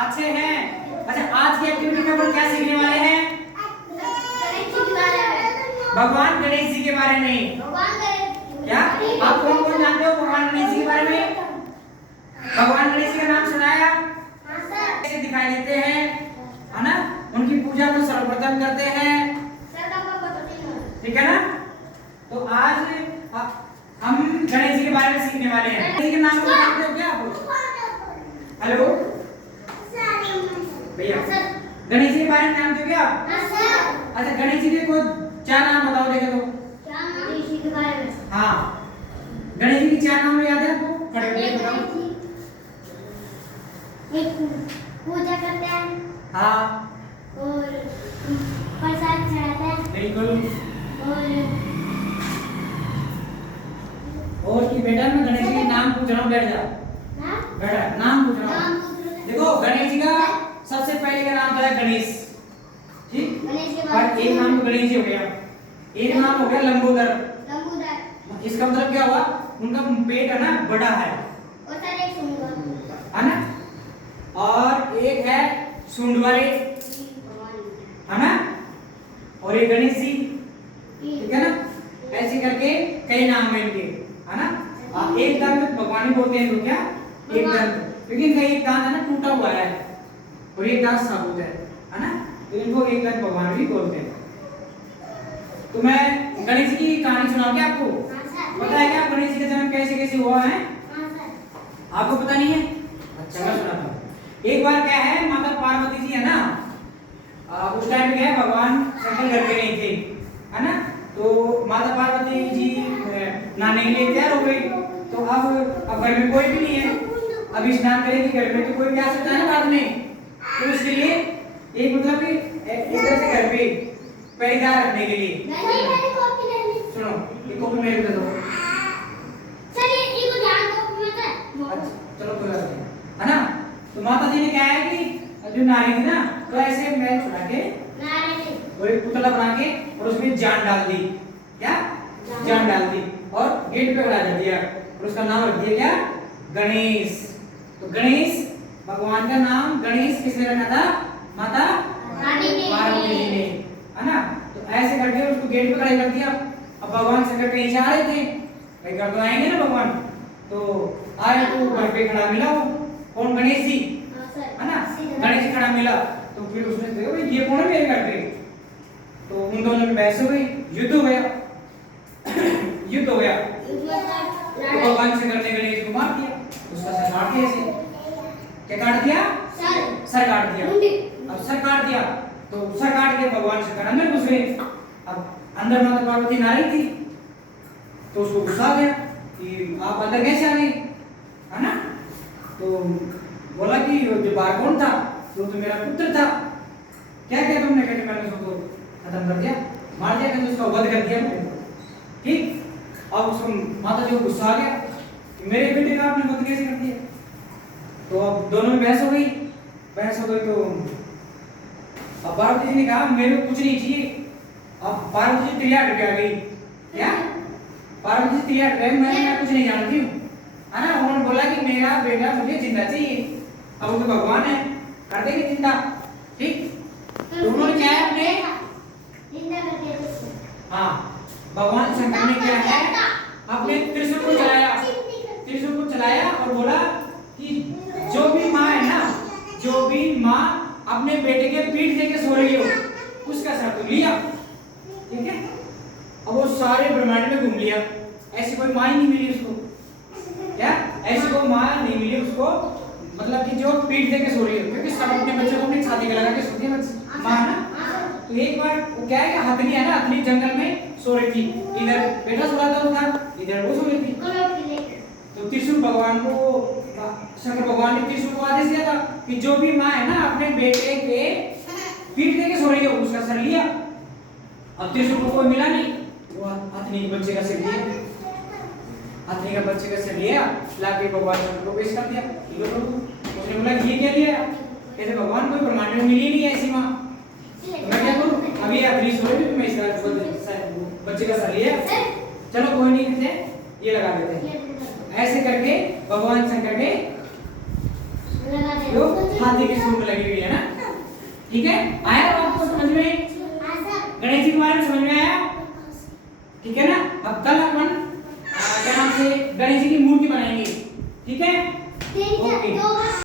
अच्छे हैं। अच्छा, आज की एक्टिविटी में अपन क्या सीखने वाले हैं? भगवान गणेश जी के बारे में। क्या आप कौन कौन जानते हो भगवान गणेश जी के बारे में? भगवान गणेश जी का नाम सुना है आप? कैसे दिखाई देते हैं, है ना? उनकी पूजा को सर्वप्रथम करते हैं, ठीक है ना? तो आज हम गणेश जी के बारे में सीखने वाले हैं। गणेश जी के नाम को जानते हो क्या आप? हेलो भैया, गणेश जी के बारे में जानते हो क्या आप? अच्छा, गणेश जी के कोई चार नाम बताओ देखे तो। हाँ, गणेश जी के चार नाम याद है आपको? खड़े होके बताओ। एक पूजा करते हैं, हाँ, और प्रसाद चढ़ाते हैं, बिल्कुल। और कि बेटा मैं गणेश जी के नाम पूछ रहा हूँ, बैठ जाओ। बेटा नाम पूछ रहा हूँ। देखो, गणेश जी का सबसे पहले का नाम था गणेश, ठीक? पर एक नाम तो गणेश जी हो गया, एक नाम हो गया लंबोदर। इसका मतलब क्या हुआ? उनका पेट है ना बड़ा है ना? और एक है सूंड वाले, है ना? और एक गणेश जी, ठीक है ना? ऐसे करके कई नाम है इनके, है ना? एक दंत भगवान ही बोलते हैं तो क्या? एक दंत, क्योंकि इनका एक दांत है ना टूटा हुआ है और एक दांत साबुत है ना? तो इनको एक दंत भगवान भी बोलते हैं। तो मैं गणेश जी की कहानी सुनाऊं क्या आपको? पता है क्या गणेश जी का जन्म कैसे कैसे हुआ है? आपको पता नहीं है? अच्छा, मैं सुनाता हूँ। एक बार क्या है, माता पार्वती जी है ना, उस टाइम पे क्या है, भगवान शंकर घर पे नहीं थे, है ना? तो माता पार्वती जी नहाने के लिए तैयार हो गई। तो अब घर में कोई भी नहीं है, अब स्नान करेगी घर में तो कोई भी आ सकता है ना बाद में। तो उसके लिए एक मतलब कि एक तरह से घर पे पहरेदार रखने के लिए, सुनो ये कॉपी मेरे को दे दो। अच्छा, चलो कोई बात नहीं, है ना? तो माता जी ने क्या है कि जो नारी थी ना, तो ऐसे मैल छुड़ा के वो एक पुतला बना के और उसमें जान डाल दी। क्या जान डाल दी और गेट पे खड़ा कर दिया और उसका नाम रख दिया क्या? गणेश। तो गणेश भगवान का नाम गणेश किसने रखा था? माता पार्वती जी ने, है ना? तो ऐसे करके उसको गेट पे खड़ा कर दिया। अब भगवान शंकर कहीं जा रहे थे, कहीं घर तो आएंगे ना भगवान, तो आए तो घर पे खड़ा मिला वो, कौन? गणेश जी, है ना? गणेश जी खड़ा मिला तो फिर उसने देखा भाई ये कौन है मेरे घर पे? तो उन दोनों में बहस हो गई, युद्ध हो गया। युद्ध हो गया तो भगवान शंकर ने गणेश को मार दिया, उसका सर काट दिया। ऐसे क्या काट दिया? सर काट दिया। अब सर काट दिया तो सर काट के भगवान शंकर अंदर घुस गए। अब अंदर माता पार्वती नारी थी तो उसको गुस्सा आ गया कि आप अंदर कैसे आ गए, है ना? तो बोला कि जो बाहर कौन था? तो मेरा पुत्र था। क्या क्या तुमने? कहते मैंने उसको खत्म कर दिया, मार दिया, मैंने उसका वध कर दिया, ठीक? अब उसको माता जी को गुस्सा आ गया कि मेरे बेटे का आपने वध कैसे कर दिया? तो अब दोनों में बहस हो गई। तो अब पार्वती जी ने कहा मेरे को कुछ नहीं चाहिए। अब पार्वती जी तिरिया हट आ गई। क्या? पार्वती जी तिरिया हट गई, मैं कुछ नहीं जानती हूँ, है ना? उन्होंने बोला कि मेरा बेटा मुझे जिंदा चाहिए। अब वो तो भगवान है, कर देंगे जिंदा, ठीक? तो उन्होंने क्या है अपने, हाँ, भगवान शंकर ने क्या है अपने त्रिशूल को चलाया और बोला कि जो भी माँ है ना, जो भी माँ अपने बेटे के पीठ देके सो रही हो उसका सर तो लिया, ठीक है? अब वो सारे ब्रह्मांड में घूम लिया, ऐसी कोई माँ ही नहीं मिली उसको। क्या? ऐसी कोई माँ नहीं मिली उसको, मतलब कि जो पीठ देके सो रही हो, क्योंकि सब अपने बच्चों को अपनी छाती पे लगा के सोती है माँ, है ना? तो एक बार वो क्या है कि हथनी है ना, हथनी जंगल में सो रही थी, इधर बेटा सो रहा था उसका, इधर वो सो रही थी। तो त्रिशूल भगवान को, शंकर भगवान ने त्रिशूल को आदेश दिया था कि जो भी माँ है ना अपने बेटे के पीठ देके सो रही हो उसका सर लिया। अब त्रिशूल को कोई मिला नहीं, वो हथनी के बच्चे का सिर लिया, हथनी का बच्चे का सिर लिया, लाके भगवान शंकर को पेश कर दिया। उसने बोला ये क्या लिया? कहते भगवान कोई ब्रह्मांड में मिली नहीं ऐसी माँ, तो मैं क्या करूं? अभी हथनी सो रही थी, मैं इसका बच्चे का सर लिया, चलो कोई नहीं, कहते ये लगा देते हैं। ऐसे करके भगवान शंकर ने जो हाथी की सूंड लगी हुई है ना। ठीक है, आया आपको समझ में? हाँ सर। गणेश जी के बारे में समझ में आया? ठीक है ना। अब कल अपन क्या नाम से गणेश जी की मूर्ति बनाएंगे। ठीक है, ठीक है, ओके। दो